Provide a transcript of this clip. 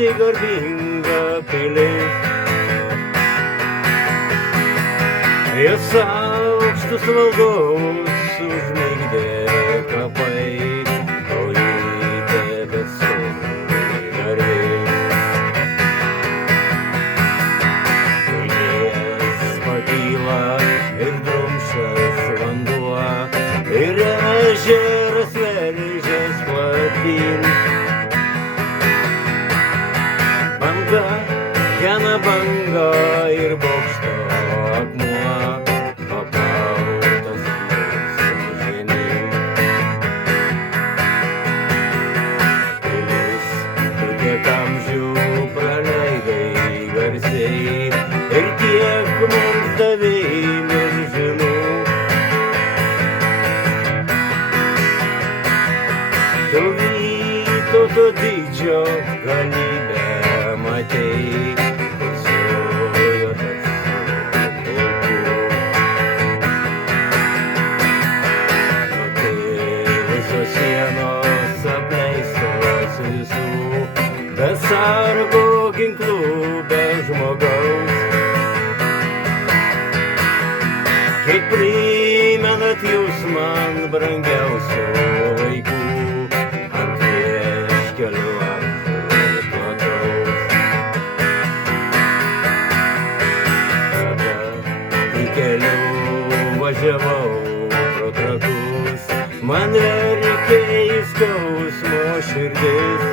tik garbinga pilis. Jos aukštus valdovus užmigdė kapai, o jų tebestovi garbės. Vėjas pakyla ir drumsčias vanduo, ir ežeras veržias platyn. Banga gena bangą ir bokšto akmuo apautas žemyn. Pilis, tu tiek amžių praleidai garsiai ir tiek mums davei milžinų. Tu Vytauto didžio galybę matei, kur sujotas su plauku. Nukilusios sienos apleistos visų, be sargo ginklų, be žmogaus. Kaip primenat jūs man brangiausių laikų, ant vieškelio amžių plataus. Tada į keliu važiavau pro trakus, man verkė į skausmo širdis.